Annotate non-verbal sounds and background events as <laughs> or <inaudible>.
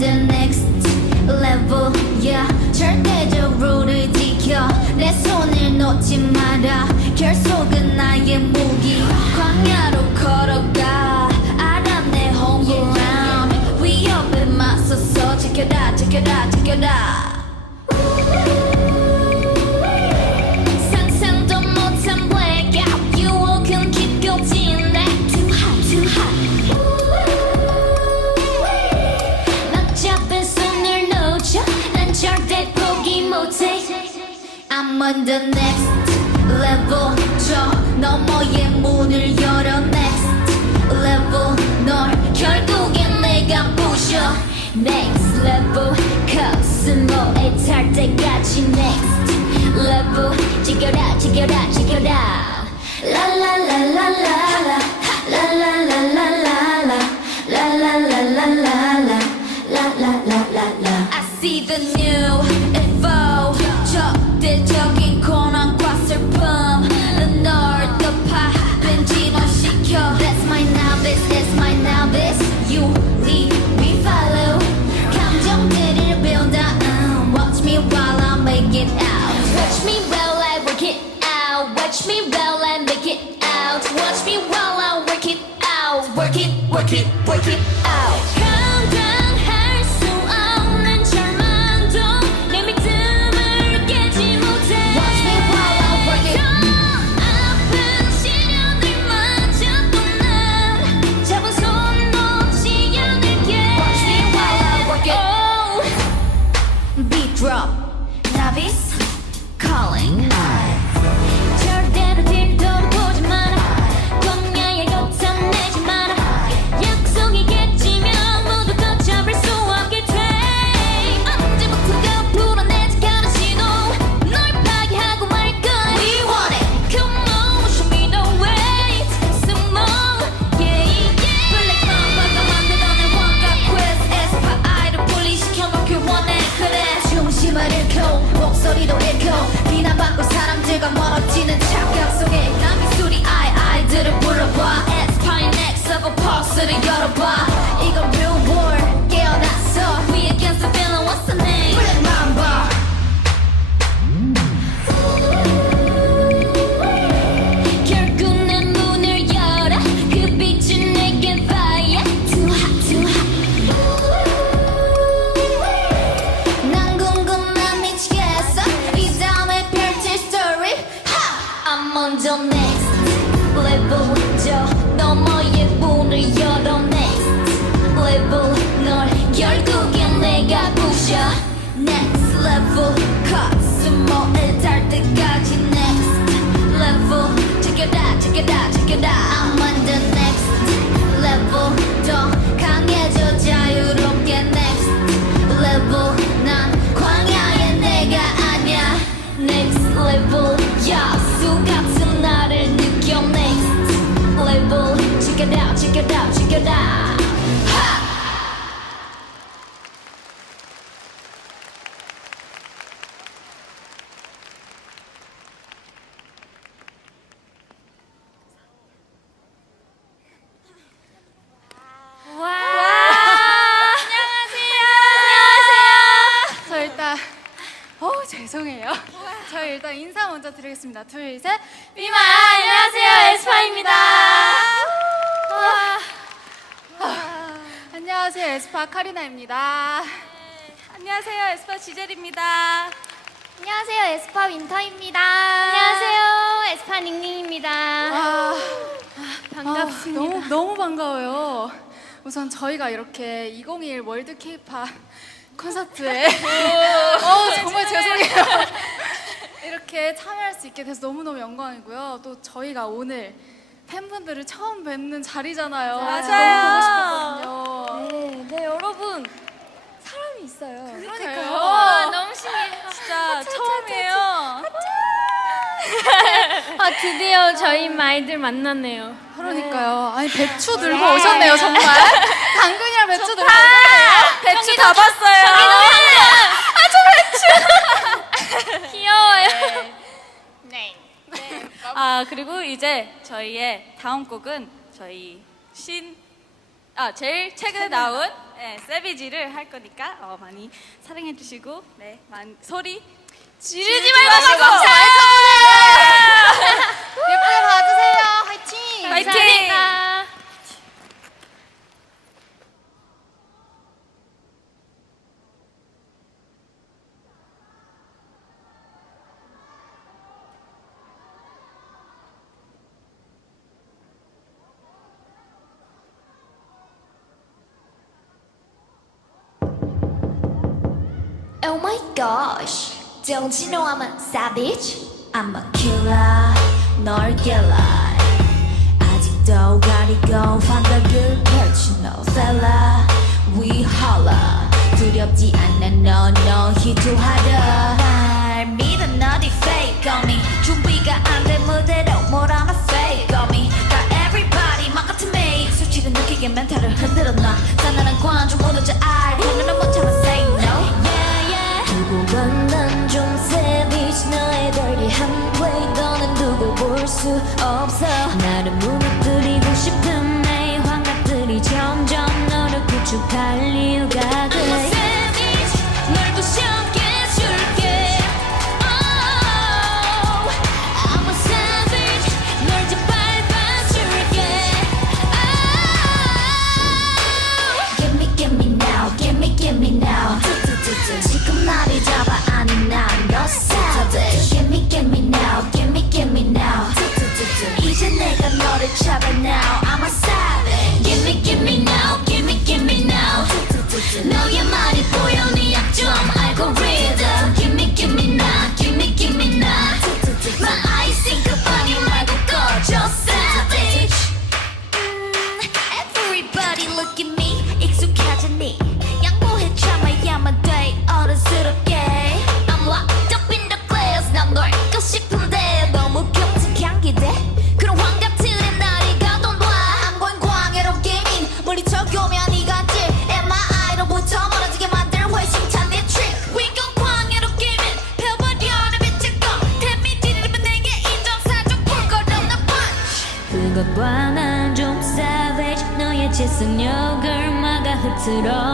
the next level yeah 절대적으로를 지켜 내 손을 놓지 마라 결속은 나의 무기 광야로 걸어가 아람 내 u 보함 위협에 맞서서 지켜라 지켜라 지켜라 on the next level 저 너머의 문을 열어 next level 널 결국엔 내가 부셔 next level 코스모에 탈 때까지 next level 지켜라 지켜라 지켜라 라라라라라라 la la la. I see the new evolve that's my my You follow 감정들을 build up Watch me while I make it out Watch me while I work it out Watch me while I make it out Watch me while I work it out Work it, work it, work it out to the yard. 에스파 카리나입니다. 안녕하세요. 에스파 지젤입니다. 안녕하세요. 에스파 윈터입니다. 안녕하세요. 에스파 닝닝입니다. 아, 아 반갑습니다. 아, 너무, 너무 반가워요. 우선 저희가 이렇게 2021 월드 케이팝 콘서트에 <laughs> 어, 정말 죄송해요. 이렇게 참여할 수 있게 돼서 너무너무 영광이고요. 또 저희가 오늘 팬분들을 처음 뵙는 자리잖아요. 네, 맞아요. 너무 보고 싶었거든요. 네, 네 여러분 사람이 있어요. 그러니까요. 와, 아, 너무 신기해. 아, 진짜 아, 처음이에요. 아 드디어 저희 마이들 만났네요. 그러니까요. 네. 아니 배추 들고 네. 오셨네요 정말. 당근이 <laughs> 저희의 다음 곡은 저희 신, 아, 제일 최근 에 나온 네, 세비지를 할 거니까 어, 많이 사랑해주시고, 네, 많, 소리 지르지 말고 감사합니다. my gosh. Don't you know I'm a savage? I'm a killer, 널 killer. 아직도 가리고 환각을 펼친 no fella. We holla. 두렵지 않아, no, no, he too hard. 날 믿어, 너디 fake on me. 준비가 안된 무대로 몰아나 fake on me. Got everybody 막 같은 me. 수치를 느끼게 멘탈을 흔들어 놔. 싸늘한 관중 오늘자 I. 하늘은 못 참았어. 수 없어 나를 무너뜨리고 싶은 내 환각들이 점점 너를 구축할 스러